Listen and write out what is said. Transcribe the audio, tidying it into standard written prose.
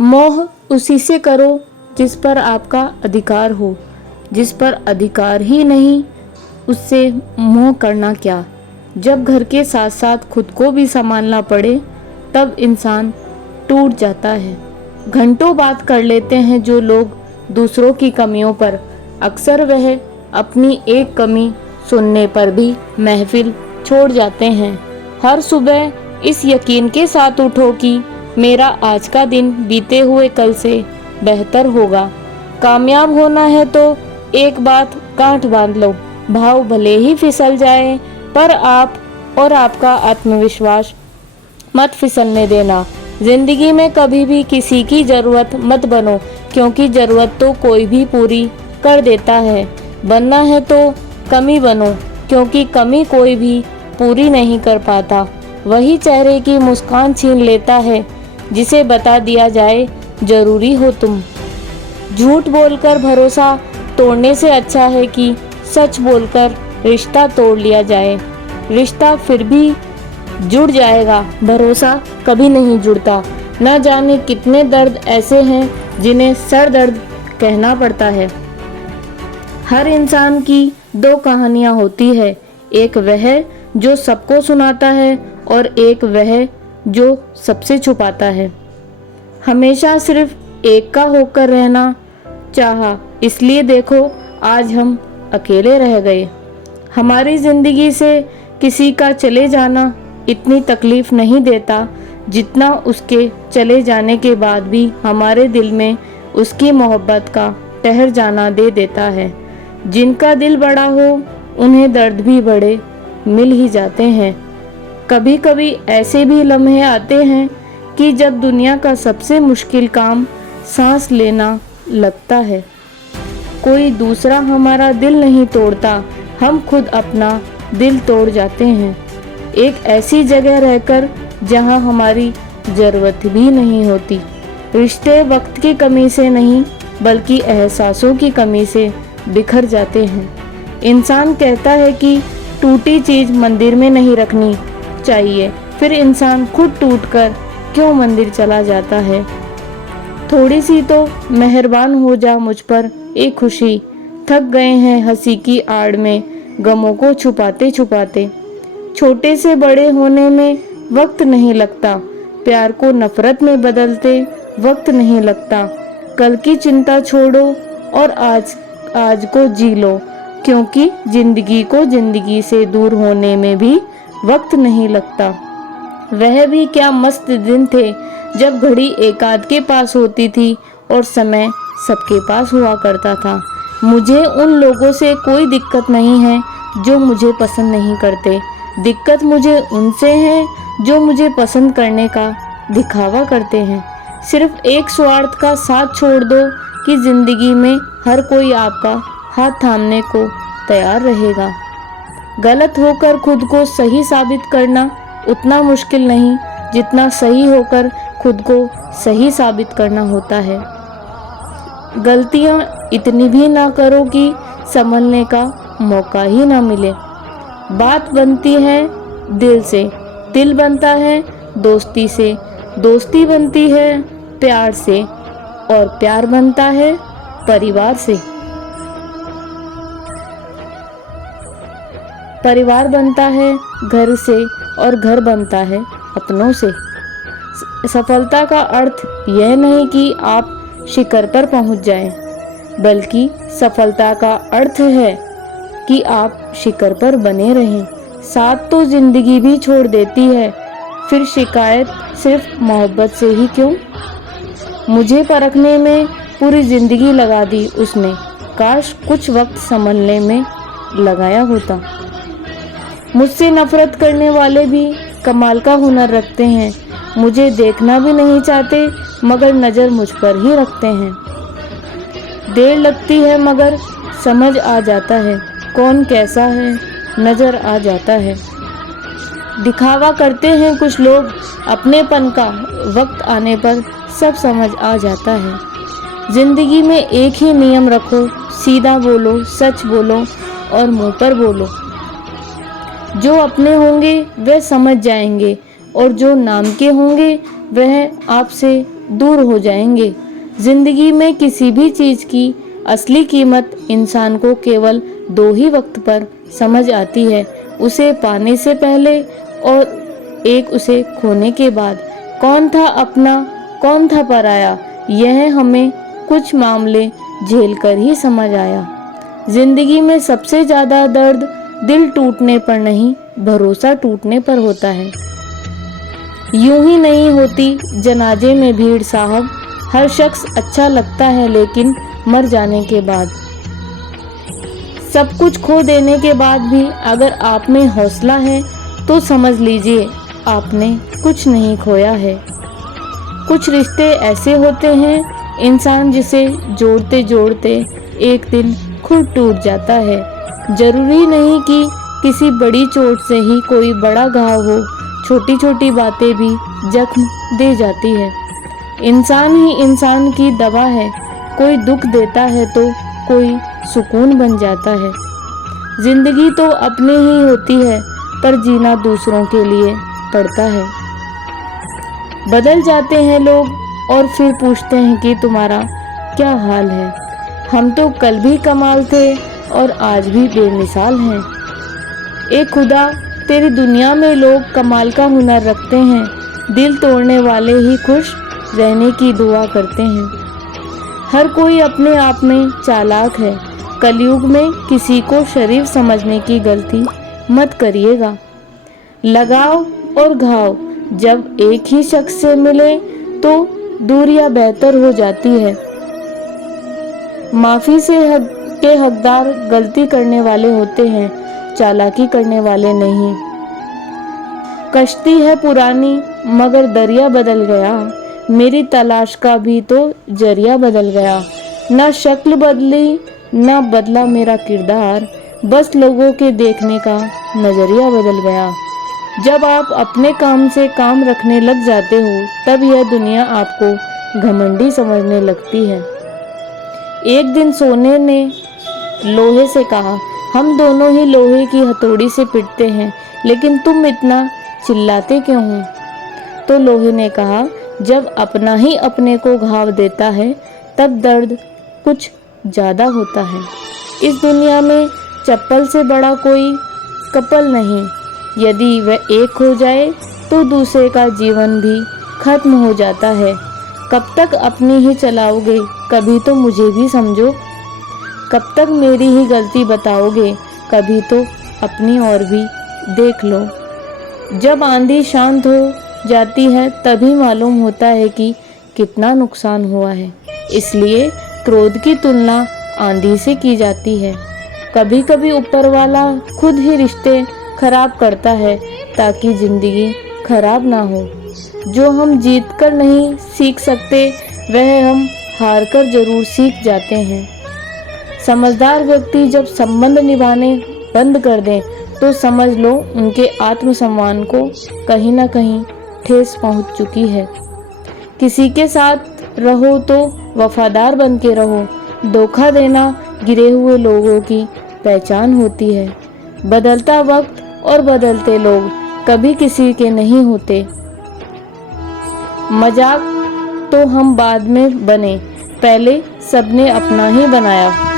मोह उसी से करो जिस पर आपका अधिकार हो, जिस पर अधिकार ही नहीं उससे मोह करना क्या। जब घर के साथ साथ खुद को भी संभालना पड़े तब इंसान टूट जाता है। घंटों बात कर लेते हैं जो लोग दूसरों की कमियों पर, अक्सर वह अपनी एक कमी सुनने पर भी महफिल छोड़ जाते हैं। हर सुबह इस यकीन के साथ उठो कि मेरा आज का दिन बीते हुए कल से बेहतर होगा। कामयाब होना है तो एक बात गांठ बांध लो, भाव भले ही फिसल जाए पर आप और आपका आत्मविश्वास मत फिसलने देना। जिंदगी में कभी भी किसी की जरूरत मत बनो, क्योंकि जरूरत तो कोई भी पूरी कर देता है। बनना है तो कमी बनो, क्योंकि कमी कोई भी पूरी नहीं कर पाता। वही चेहरे की मुस्कान छीन लेता है जिसे बता दिया जाए जरूरी हो तुम। झूठ बोलकर भरोसा तोड़ने से अच्छा है कि सच बोलकर रिश्ता तोड़ लिया जाए। रिश्ता फिर भी जुड़ जाएगा, भरोसा कभी नहीं जुड़ता। न जाने कितने दर्द ऐसे हैं जिन्हें सर दर्द कहना पड़ता है। हर इंसान की दो कहानियां होती है, एक वह जो सबको सुनाता है और एक वह जो सबसे छुपाता है। हमेशा सिर्फ एक का होकर रहना चाहा, इसलिए देखो आज हम अकेले रह गए। हमारी जिंदगी से किसी का चले जाना इतनी तकलीफ नहीं देता जितना उसके चले जाने के बाद भी हमारे दिल में उसकी मोहब्बत का ठहर जाना दे देता है। जिनका दिल बड़ा हो उन्हें दर्द भी बड़े मिल ही जाते हैं। कभी कभी ऐसे भी लम्हे आते हैं कि जब दुनिया का सबसे मुश्किल काम सांस लेना लगता है। कोई दूसरा हमारा दिल नहीं तोड़ता, हम खुद अपना दिल तोड़ जाते हैं। एक ऐसी जगह रहकर जहां हमारी जरूरत भी नहीं होती। रिश्ते वक्त की कमी से नहीं बल्कि एहसासों की कमी से बिखर जाते हैं। इंसान कहता है कि टूटी चीज मंदिर में नहीं रखनी चाहिए, फिर इंसान खुद टूटकर क्यों मंदिर चला जाता है। थोड़ी सी तो मेहरबान हो जा मुझ पर एक खुशी, थक गए हैं हंसी की आड़ में गमों को छुपाते छुपाते। छोटे से बड़े होने में वक्त नहीं लगता, प्यार को नफरत में बदलते वक्त नहीं लगता। कल की चिंता छोड़ो और आज को जी लो, क्योंकि जिंदगी को जिंदगी से दूर होने में भी वक्त नहीं लगता। वह भी क्या मस्त दिन थे जब घड़ी एक आध के पास होती थी और समय सबके पास हुआ करता था। मुझे उन लोगों से कोई दिक्कत नहीं है जो मुझे पसंद नहीं करते, दिक्कत मुझे उनसे है जो मुझे पसंद करने का दिखावा करते हैं। सिर्फ एक स्वार्थ का साथ छोड़ दो कि जिंदगी में हर कोई आपका हाथ थामने को तैयार रहेगा। गलत होकर खुद को सही साबित करना उतना मुश्किल नहीं जितना सही होकर खुद को सही साबित करना होता है। गलतियां इतनी भी ना करो कि संभलने का मौका ही ना मिले। बात बनती है दिल से, दिल बनता है दोस्ती से, दोस्ती बनती है प्यार से और प्यार बनता है परिवार से। परिवार बनता है घर से और घर बनता है अपनों से। सफलता का अर्थ यह नहीं कि आप शिखर पर पहुंच जाएं, बल्कि सफलता का अर्थ है कि आप शिखर पर बने रहें। साथ तो जिंदगी भी छोड़ देती है, फिर शिकायत सिर्फ मोहब्बत से ही क्यों। मुझे परखने में पूरी जिंदगी लगा दी उसने, काश कुछ वक्त संभलने में लगाया होता। मुझसे नफरत करने वाले भी कमाल का हुनर रखते हैं, मुझे देखना भी नहीं चाहते मगर नज़र मुझ पर ही रखते हैं। देर लगती है मगर समझ आ जाता है कौन कैसा है, नज़र आ जाता है। दिखावा करते हैं कुछ लोग अपनेपन का, वक्त आने पर सब समझ आ जाता है। जिंदगी में एक ही नियम रखो, सीधा बोलो, सच बोलो और मुंह पर बोलो। जो अपने होंगे वह समझ जाएंगे और जो नाम के होंगे वह आपसे दूर हो जाएंगे। जिंदगी में किसी भी चीज की असली कीमत इंसान को केवल दो ही वक्त पर समझ आती है, उसे पाने से पहले और एक उसे खोने के बाद। कौन था अपना, कौन था पराया, यह हमें कुछ मामले झेल कर ही समझ आया। जिंदगी में सबसे ज्यादा दर्द दिल टूटने पर नहीं, भरोसा टूटने पर होता है। यूं ही नहीं होती जनाजे में भीड़ साहब, हर शख्स अच्छा लगता है लेकिन मर जाने के बाद। सब कुछ खो देने के बाद भी अगर आप में हौसला है तो समझ लीजिए आपने कुछ नहीं खोया है। कुछ रिश्ते ऐसे होते हैं इंसान जिसे जोड़ते जोड़ते एक दिन खुद टूट जाता है। जरूरी नहीं कि किसी बड़ी चोट से ही कोई बड़ा घाव हो, छोटी छोटी बातें भी जख्म दे जाती है। इंसान ही इंसान की दवा है, कोई दुख देता है तो कोई सुकून बन जाता है। जिंदगी तो अपनी ही होती है पर जीना दूसरों के लिए पड़ता है। बदल जाते हैं लोग और फिर पूछते हैं कि तुम्हारा क्या हाल है। हम तो कल भी कमाल थे और आज भी बेमिसाल हैं। ए खुदा, तेरी दुनिया में लोग कमाल का हुनर रखते हैं, दिल तोड़ने वाले ही खुश रहने की दुआ करते हैं। हर कोई अपने आप में चालाक है, कलयुग में किसी को शरीफ समझने की गलती मत करिएगा। लगाव और घाव जब एक ही शख्स से मिले तो दूरियां बेहतर हो जाती है। माफी से के हकदार गलती करने वाले होते हैं, चालाकी करने वाले नहीं। कश्ती है पुरानी मगर दरिया बदल गया, मेरी तलाश का भी तो जरिया बदल गया। ना शक्ल बदली ना बदला मेरा किरदार, बस लोगों के देखने का नजरिया बदल गया। जब आप अपने काम से काम रखने लग जाते हो तब यह दुनिया आपको घमंडी समझने लगती है। एक दिन सोने ने लोहे से कहा, हम दोनों ही लोहे की हथौड़ी से पिटते हैं, लेकिन तुम इतना चिल्लाते क्यों हो? तो लोहे ने कहा, जब अपना ही अपने को घाव देता है तब दर्द कुछ ज्यादा होता है। इस दुनिया में चप्पल से बड़ा कोई कपल नहीं, यदि वह एक हो जाए तो दूसरे का जीवन भी खत्म हो जाता है। कब तक अपनी ही चलाओगे, कभी तो मुझे भी समझो। कब तक मेरी ही गलती बताओगे, कभी तो अपनी और भी देख लो। जब आंधी शांत हो जाती है तभी मालूम होता है कि कितना नुकसान हुआ है। इसलिए क्रोध की तुलना आंधी से की जाती है। कभी कभी ऊपर वाला खुद ही रिश्ते खराब करता है ताकि जिंदगी खराब ना हो। जो हम जीत कर नहीं सीख सकते वह हम हार कर जरूर सीख जाते हैं। समझदार व्यक्ति जब संबंध निभाने बंद कर दें तो समझ लो उनके आत्मसम्मान को कहीं ना कहीं ठेस पहुंच चुकी है। किसी के साथ रहो तो वफादार बन के रहो। धोखा देना गिरे हुए लोगों की पहचान होती है। बदलता वक्त और बदलते लोग कभी किसी के नहीं होते। मजाक तो हम बाद में बने, पहले सबने अपना ही बनाया।